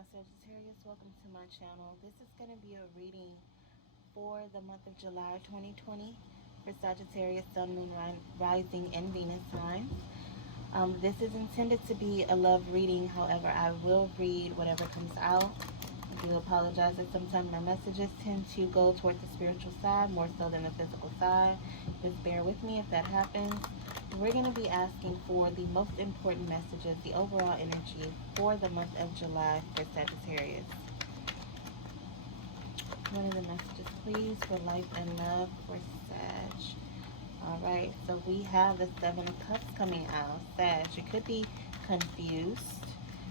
Hi Sagittarius, welcome to my channel. This is going to be a reading for the month of July 2020 for Sagittarius, Sun, Moon, Rising, and Venus signs. This is intended to be a love reading, however, I will read whatever comes out. I do apologize that sometimes my messages tend to go toward the spiritual side more so than the physical side. Just bear with me if that happens. We're going to be asking for the most important messages, the overall energy for the month of July for Sagittarius. One of the messages, please, for life and love for Sag. Alright, so we have the Seven of Cups coming out. Sag, you could be confused.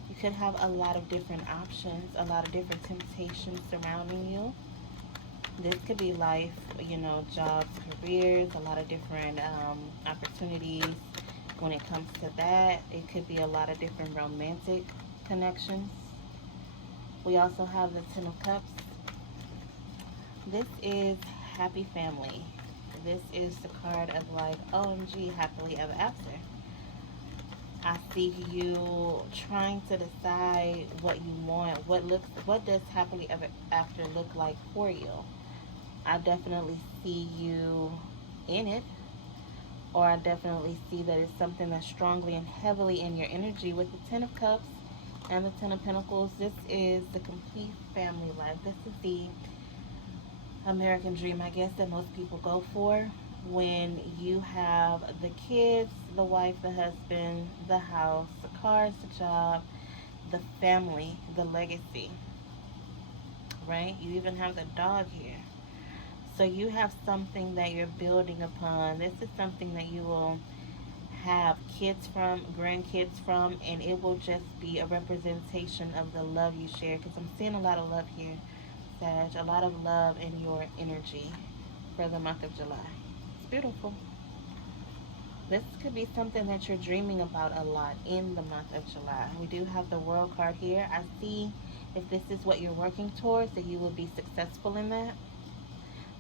You could have a lot of different options, a lot of different temptations surrounding you. This could be life, jobs, careers, a lot of different opportunities. When it comes to that, it could be a lot of different romantic connections. We also have the Ten of Cups. This is happy family. This is the card of like, OMG, happily ever after. I see you trying to decide what you want. What does happily ever after look like for you? I definitely see you in it, or I definitely see that it's something that's strongly and heavily in your energy with the Ten of Cups and the Ten of Pentacles. This is the complete family life. This is the American dream, I guess, that most people go for when you have the kids, the wife, the husband, the house, the cars, the job, the family, the legacy, right? You even have the dog here. So you have something that you're building upon. This is something that you will have kids from, grandkids from, and it will just be a representation of the love you share, because I'm seeing a lot of love here, Sag. A lot of love in your energy for the month of July. It's beautiful. This could be something that you're dreaming about a lot in the month of July. We do have the World card here. I see if this is what you're working towards, that you will be successful in that.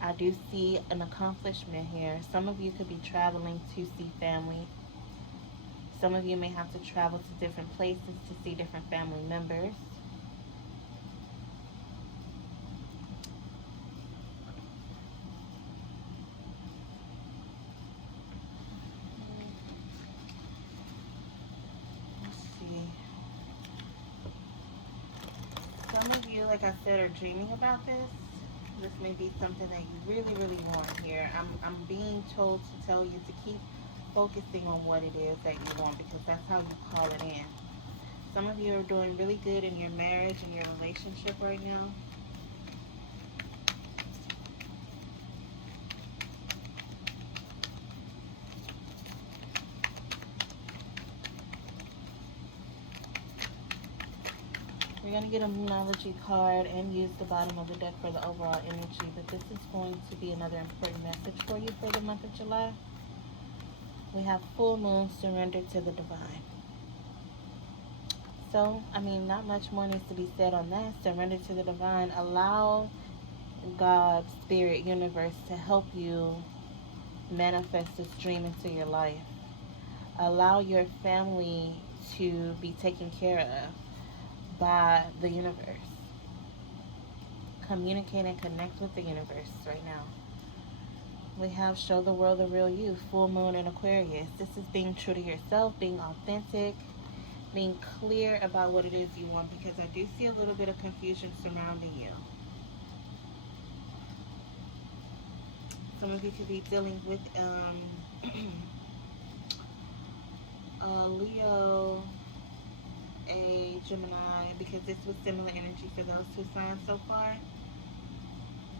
I do see an accomplishment here. Some of you could be traveling to see family. Some of you may have to travel to different places to see different family members. Let's see. Some of you, like I said, are dreaming about this. This may be something that you really, really want here. I'm being told to tell you to keep focusing on what it is that you want, because that's how you call it in. Some of you are doing really good in your marriage and your relationship right now. We're going to get a Moonology card and use the bottom of the deck for the overall energy, but this is going to be another important message for you for the month of July. We have full moon, surrender to the divine. So, not much more needs to be said on that. Surrender to the divine. Allow God, Spirit, Universe to help you manifest this dream into your life. Allow your family to be taken care of by the universe. Communicate and connect with the universe right now. We have show the world the real you, full moon in Aquarius. This is being true to yourself, being authentic, being clear about what it is you want, because I do see a little bit of confusion surrounding you. Some of you could be dealing with Leo, a Gemini, because this was similar energy for those two signs so far.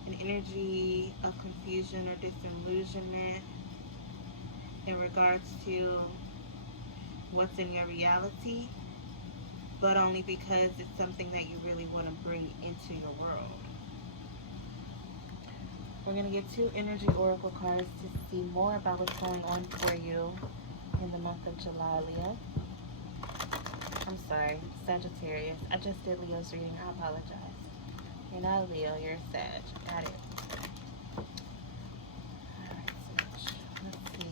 An energy of confusion or disillusionment in regards to what's in your reality, but only because it's something that you really want to bring into your world. We're going to get two energy oracle cards to see more about what's going on for you in the month of July, Leo. I'm sorry, Sagittarius. I just did Leo's reading. I apologize. You're not a Leo, you're a Sag. Got it. Alright, Sag. Let's see.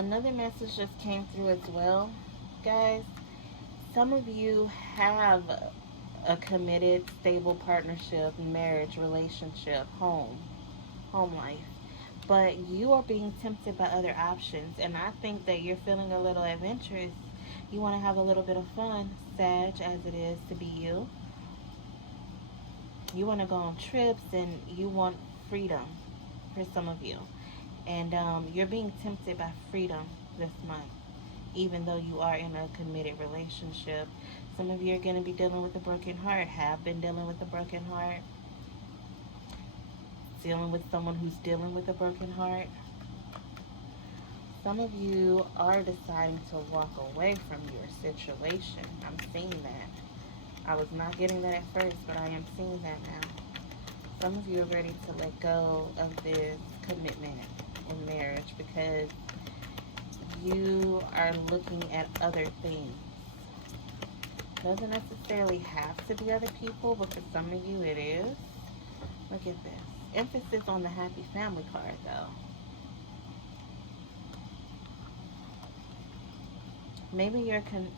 Another message just came through as well, guys. Some of you have a committed, stable partnership, marriage, relationship, home life. But you are being tempted by other options, and I think that you're feeling a little adventurous. You want to have a little bit of fun, Sag, as it is to be you. You want to go on trips and you want freedom for some of you. And you're being tempted by freedom this month, even though you are in a committed relationship. Some of you are going to be dealing with a broken heart, have been dealing with a broken heart, dealing with someone who's dealing with a broken heart. Some of you are deciding to walk away from your situation. I'm seeing that. I was not getting that at first, but I am seeing that now. Some of you are ready to let go of this commitment in marriage because you are looking at other things. Doesn't necessarily have to be other people, but for some of you it is. Look at this. Emphasis on the happy family card, though. Maybe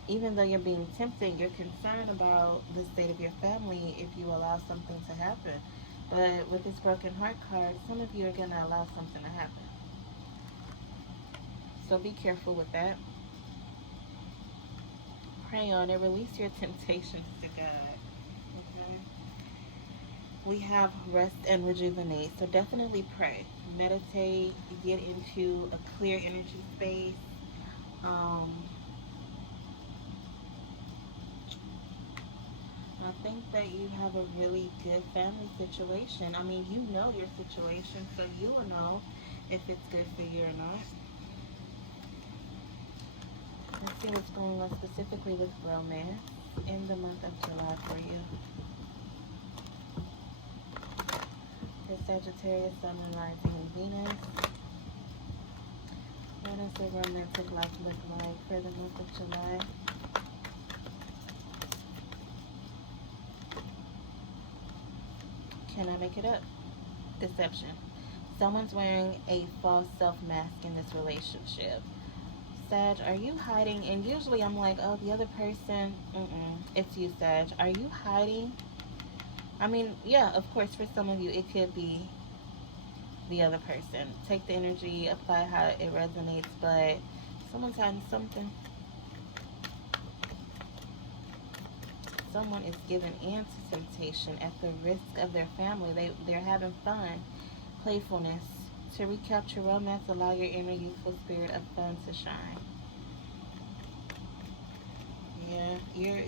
even though you're being tempted, you're concerned about the state of your family if you allow something to happen. But with this broken heart card, some of you are going to allow something to happen. So be careful with that. Pray on it. Release your temptations to God. Okay? We have rest and rejuvenate. So definitely pray. Meditate. Get into a clear energy space. I think that you have a really good family situation. I mean, you know your situation, so you will know if it's good for you or not. Let's see what's going on specifically with romance in the month of July for you. For Sagittarius, Sun, and Rising, and Venus. What does the romantic life look like for the month of July? Can I make it up? Deception. Someone's wearing a false self-mask in this relationship. Sag, are you hiding? And usually I'm like, oh, the other person, it's you, Sag. Are you hiding? I mean, yeah, of course, for some of you, it could be the other person. Take the energy, apply how it resonates, but someone's hiding something. Someone is giving in to temptation at the risk of their family. They're having fun, playfulness. To recapture romance, allow your inner youthful spirit of fun to shine. Yeah,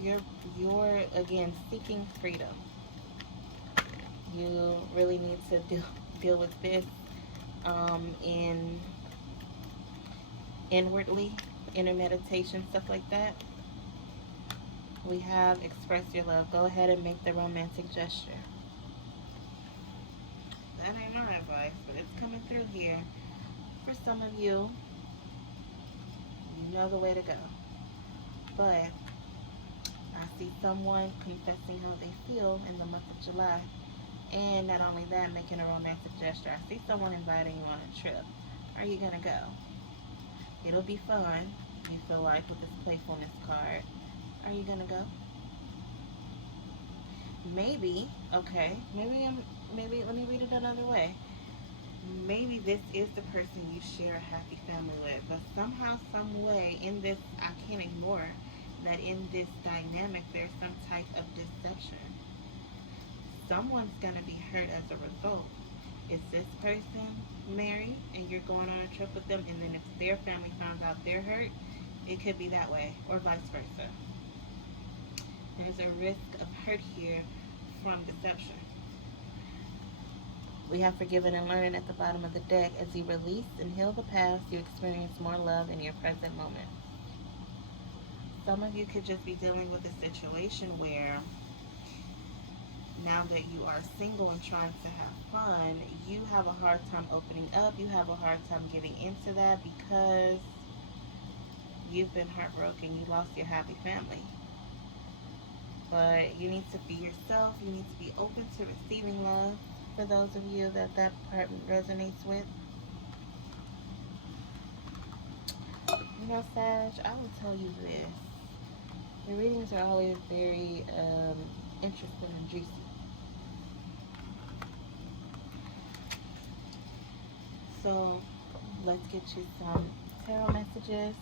you're again seeking freedom. You really need to deal with this in inwardly, inner meditation, stuff like that. We have express your love. Go ahead and make the romantic gesture. That ain't my advice, but it's coming through here. For some of you, you know the way to go. But I see someone confessing how they feel in the month of July. And not only that, making a romantic gesture. I see someone inviting you on a trip. Are you going to go? It'll be fun, you feel like, with this playfulness card. Are you going to go? Maybe, okay, maybe, let me read it another way. Maybe this is the person you share a happy family with, but somehow, some way, in this, I can't ignore that in this dynamic, there's some type of deception. Someone's going to be hurt as a result. Is this person married and you're going on a trip with them, and then if their family finds out they're hurt, it could be that way, or vice versa. There's a risk of hurt here from deception. We have forgiven and learning at the bottom of the deck. As you release and heal the past, you experience more love in your present moment. Some of you could just be dealing with a situation where now that you are single and trying to have fun, you have a hard time opening up. You have a hard time giving into that because you've been heartbroken. You lost your happy family. But you need to be yourself. You need to be open to receiving love. For those of you that part resonates with. You know, Sag, I will tell you this. Your readings are always very interesting and juicy. So let's get you some tarot messages.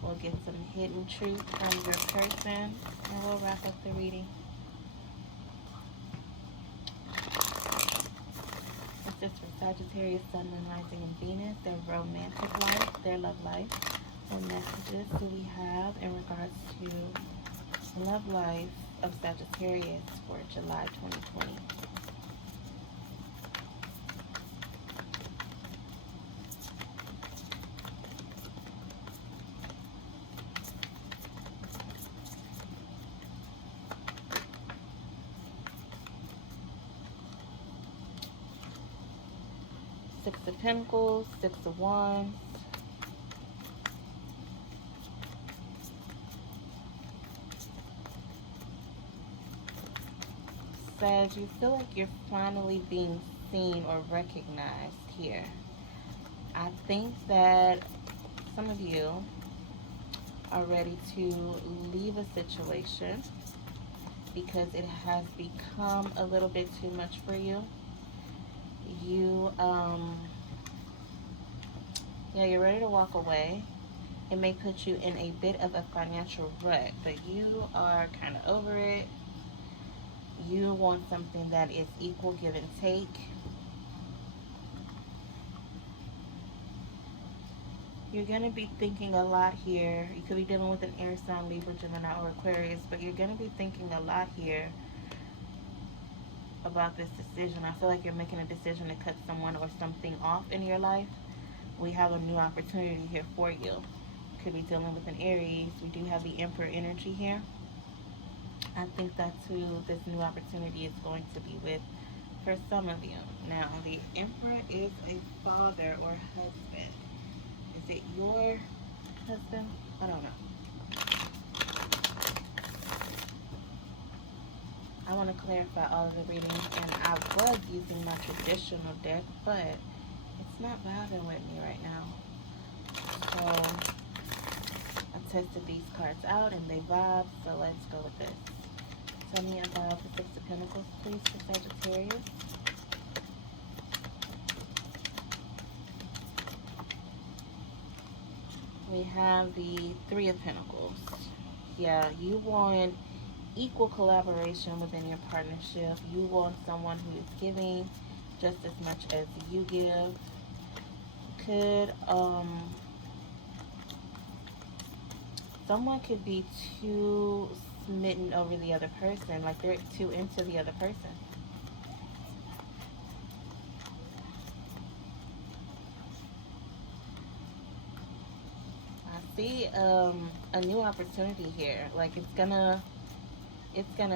We'll get some hidden truth from your person, and we'll wrap up the reading. This is for Sagittarius, Sun, Moon, Rising, and Venus, their romantic life, their love life. What messages do we have in regards to love life of Sagittarius for July 2020? Six of Pentacles, Six of Wands, Sag, you feel like you're finally being seen or recognized here. I think that some of you are ready to leave a situation because it has become a little bit too much for you. You're ready to walk away. It may put you in a bit of a financial rut, but you are kind of over it. You want something that is equal give and take. You're going to be thinking a lot here. You could be dealing with an air sign, Libra, Gemini, or Aquarius, but you're going to be thinking a lot here about this decision. I feel like you're making a decision to cut someone or something off in your life. We have a new opportunity here for you. Could be dealing with an Aries. We do have the Emperor energy here. I think that's who this new opportunity is going to be with for some of you. Now, the Emperor is a father or husband. Is it your husband? I don't know. I want to clarify all of the readings, and I was using my traditional deck, but it's not vibing with me right now. So I tested these cards out and they vibe, so let's go with this. Tell me about the Six of Pentacles, please, for Sagittarius. We have the Three of Pentacles. Yeah, you want equal collaboration within your partnership. You want someone who is giving just as much as you give. Someone could be too smitten over the other person, like they're too into the other person. I see a new opportunity here. Like it's gonna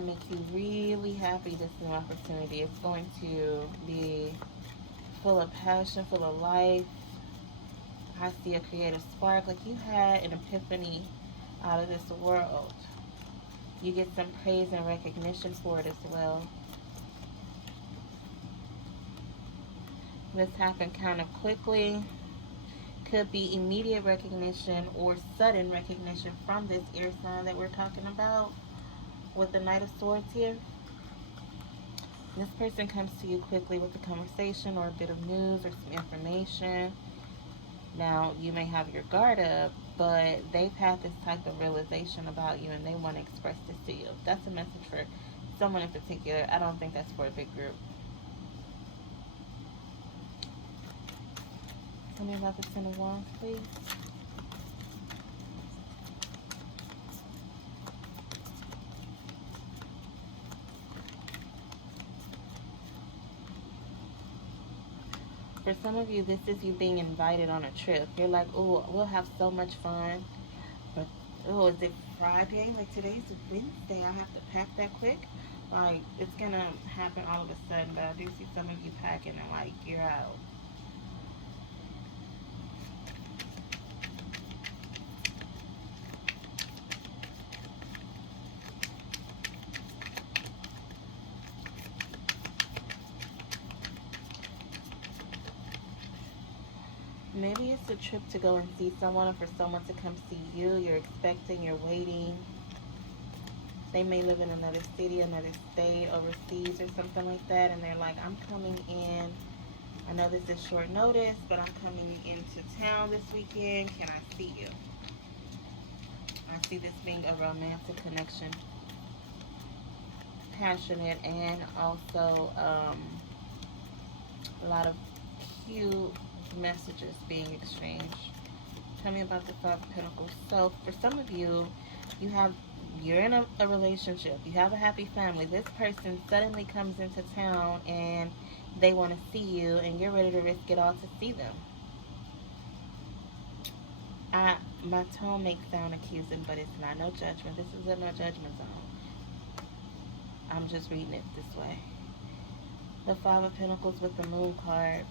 make you really happy. This new opportunity, it's going to be full of passion, full of life. I see a creative spark, like you had an epiphany out of this world. You get some praise and recognition for it as well. This happened kind of quickly. Could be immediate recognition or sudden recognition from this air sign that we're talking about with the Knight of Swords here. This person comes to you quickly with a conversation or a bit of news or some information. Now, you may have your guard up, but they've had this type of realization about you and they want to express this to you. That's a message for someone in particular. I don't think that's for a big group. Tell me about the Ten of Wands, please. For some of you, this is you being invited on a trip. You're like, oh, we'll have so much fun. But, oh, is it Friday? Like, today's Wednesday. I have to pack that quick. Like, it's going to happen all of a sudden. But I do see some of you packing and, like, you're out. maybe it's a trip to go and see someone, or for someone to come see you. You're expecting, you're waiting. They may live in another city, another state, overseas, or something like that, and they're like, I'm coming in. I know this is short notice, but I'm coming into town this weekend. Can I see you? I see this being a romantic connection, passionate, and also a lot of cute messages being exchanged. Tell me about the Five of Pentacles. So for some of you, you're in a relationship. You have a happy family. This person suddenly comes into town and they want to see you, and you're ready to risk it all to see them. My tone makes sound accusing, but it's not. No judgment. This is a no judgment zone. I'm just reading it this way. The Five of Pentacles with the Moon card.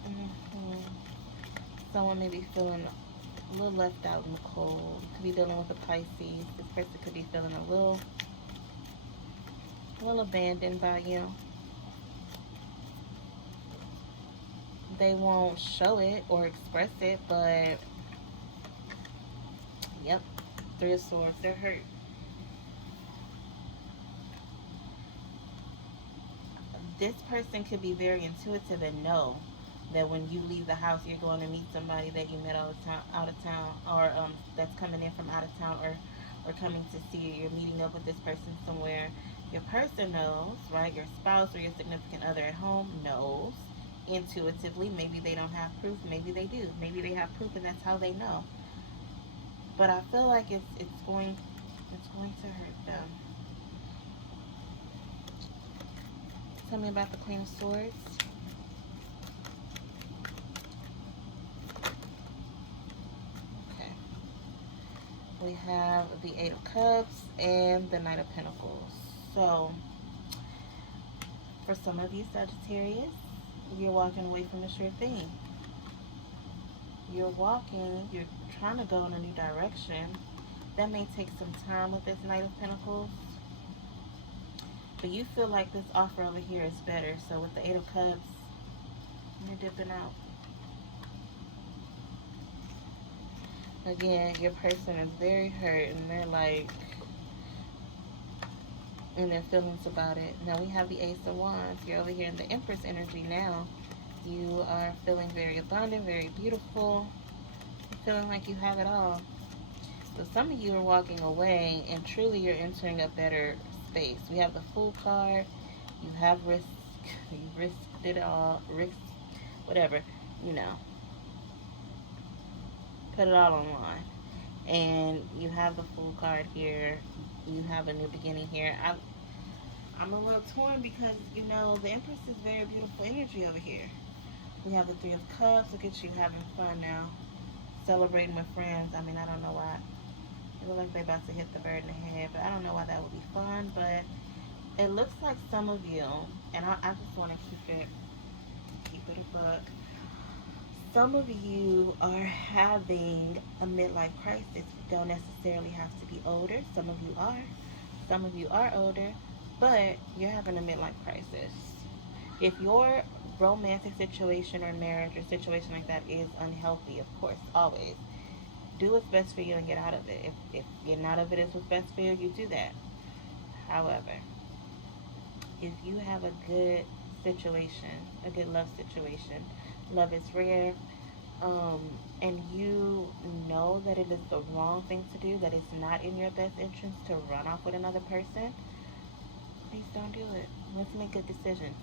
Someone may be feeling a little left out in the cold. Could be dealing with a Pisces. This person could be feeling a little abandoned by you. They won't show it or express it, but yep, Three of Swords. They're hurt. This person could be very intuitive and know that when you leave the house, you're going to meet somebody that you met out of town, or that's coming in from out of town, or coming to see you. You're meeting up with this person somewhere. Your person knows, right? Your spouse or your significant other at home knows intuitively. Maybe they don't have proof. Maybe they do. Maybe they have proof, and that's how they know. But I feel like it's going to hurt them. Tell me about the Queen of Swords. Okay. We have the Eight of Cups and the Knight of Pentacles. So, for some of you Sagittarius, you're walking away from a sure thing. You're trying to go in a new direction. That may take some time with this Knight of Pentacles. But you feel like this offer over here is better. So with the Eight of Cups, you're dipping out. Again, your person is very hurt, and they're like, in their feelings about it. Now we have the Ace of Wands. You're over here in the Empress energy now. You are feeling very abundant, very beautiful. You're feeling like you have it all. So some of you are walking away, and truly you're entering a better space. We have the Fool card. You have risked it all, whatever, put it all on line. And you have the Fool card here. You have a new beginning here. I'm a little torn because, the Empress is very beautiful energy over here. We have the Three of Cups. Look at you having fun now. Celebrating with friends. I mean, I don't know why. It looks like they're about to hit the bird in the head, but I don't know why that would be fun. But it looks like some of you, and I just want to keep it a buck. Some of you are having a midlife crisis. You don't necessarily have to be older. Some of you are. Some of you are older, but you're having a midlife crisis. If your romantic situation or marriage or situation like that is unhealthy, of course, always do what's best for you and get out of it. If getting out of it is what's best for you, you do that. However, if you have a good situation, a good love situation, love is rare, and you know that it is the wrong thing to do, that it's not in your best interest to run off with another person, please don't do it. Let's make good decisions.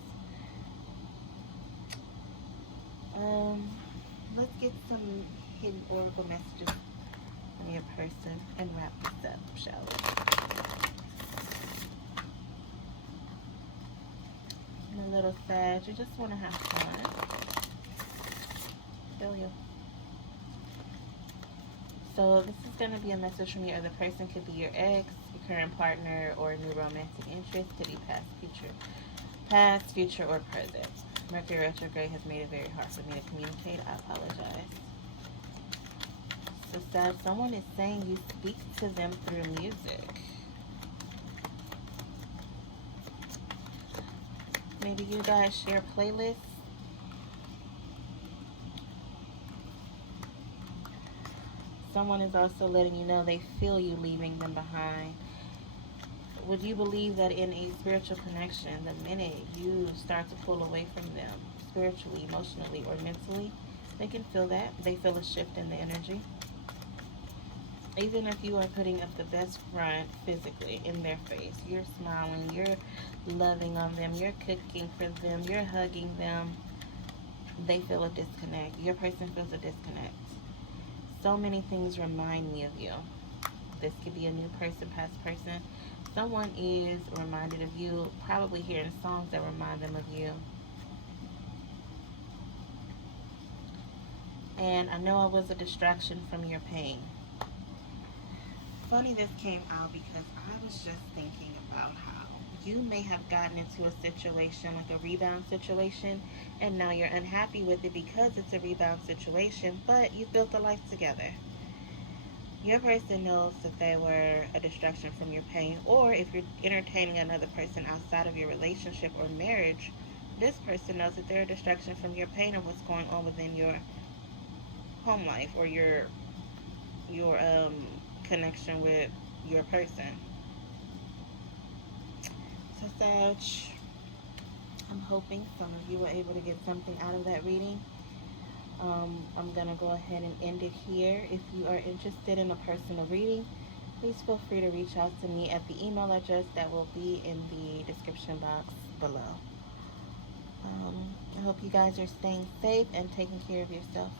Let's get some hidden oracle messages from your person and wrap this up, shall we? A little Sag, you just want to have fun. Feel you. So this is going to be a message from your other person. Could be your ex, your current partner, or a new romantic interest. Could be past, future, or present. Mercury retrograde has made it very hard for me to communicate. I apologize. So sad. Someone is saying you speak to them through music. Maybe you guys share playlists. Someone is also letting you know they feel you leaving them behind. Would you believe that in a spiritual connection, the minute you start to pull away from them, spiritually, emotionally, or mentally, they can feel that. They feel a shift in the energy. Even if you are putting up the best front physically in their face, you're smiling, you're loving on them, you're cooking for them, you're hugging them, they feel a disconnect. Your person feels a disconnect. So many things remind me of you. This could be a new person, past person. Someone is reminded of you, probably hearing songs that remind them of you. And I know I was a distraction from your pain. Funny this came out because I was just thinking about how you may have gotten into a situation like a rebound situation, and now you're unhappy with it because it's a rebound situation, but you've built a life together. Your person knows that they were a distraction from your pain, or if you're entertaining another person outside of your relationship or marriage, this person knows that they're a distraction from your pain and what's going on within your home life or your connection with your person. So Sag, I'm hoping some of you were able to get something out of that reading. I'm gonna go ahead and end it here. If you are interested in a personal reading, please feel free to reach out to me at the email address that will be in the description box below. I hope you guys are staying safe and taking care of yourself.